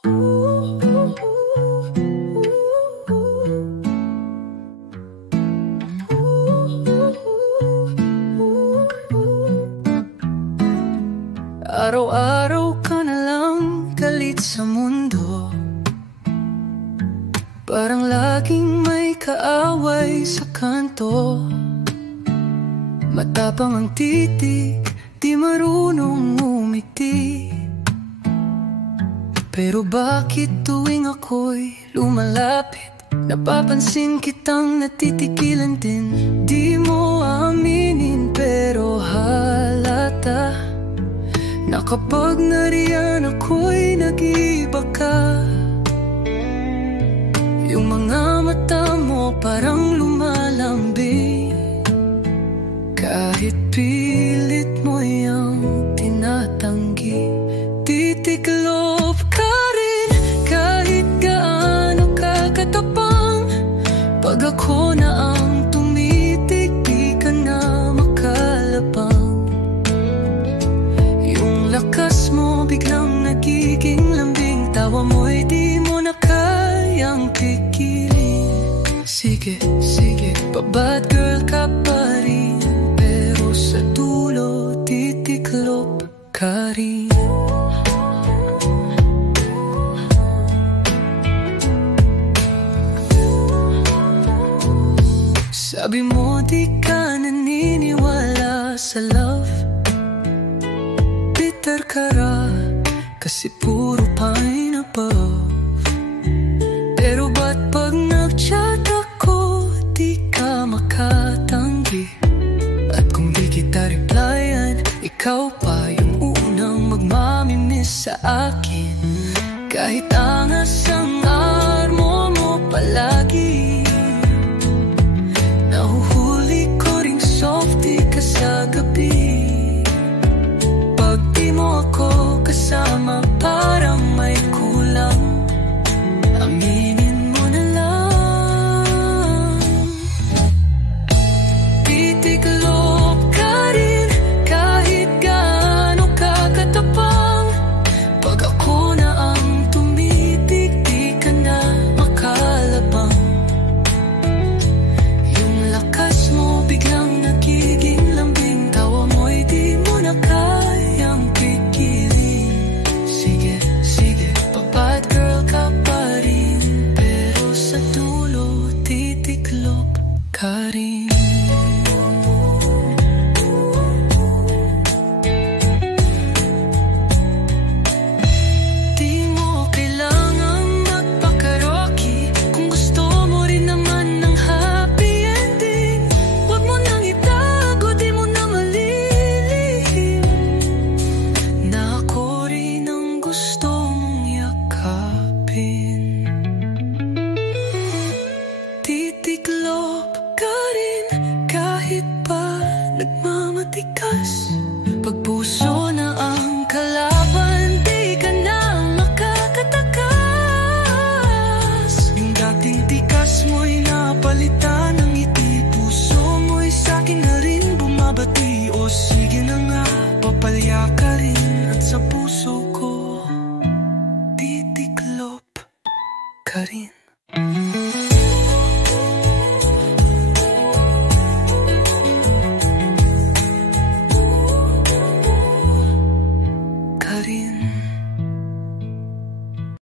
Araw-araw ka na lang galit sa mundo, parang laging may kaaway sa kanto. Matapang ang titig, di marunong umiti. Pero bakit tuwing ako'y lumalapit, napapansin kitang natitikilan din? Di mo aminin pero halata na kapag nariyan ako'y nag-iiba ka. Yung mga mata mo parang lumalambing, kahit pilit mo yung tinatanggi. Titiklop ka rin kahit gaano ka katapang. Pag ako na ang tumitig, di ka na makalabang. Yung lakas mo biglang nagiging lambing, tawa mo'y di mo na kayang pigilin. Sige, sige, pa-bad girl ka pa rin, pero sa dulo titiklop ka rin. Sabi mo di ka naniniwala sa love, bitter ka ra kasi puro pine above. Pero ba't pag nag-chat ako, di ka makatanggi? At kung di kita replyan, ikaw pa yung unang magmamimiss sa akin. Kahit angas ang armo mo palagi, nahuhuli ko ring softy ka sa gabi. Pag di mo ako kasama, parang may kulang. Aminin mo na lang. Titiklop ka rin kahit gaano ka katapang. Pag ako na ang tumitig, di ka na makalabang. Yung lakas mo biglang nagiging lambing, tawa mo'y di mo na kayang pigilin. Sige, sige, pa-bad girl ka pa rin, pero sa dulo titiklop ka rin. Di mo kailangang magpakaroki kung gusto mo rin naman ng happy ending. Huwag mo nang itago, di mo na malilihim na ako rin ang gusto mong yakapin. Titiklop ka rin kahit pa nagmamatikas. Pag puso na ang kalaban, di ka na makakatakas. Yung dating tikas mo'y napalitan ng ngiti, puso mo'y sa'kin na rin bumabati. O sige na nga, papalya ka rin, at sa puso ko titiklop ka rin.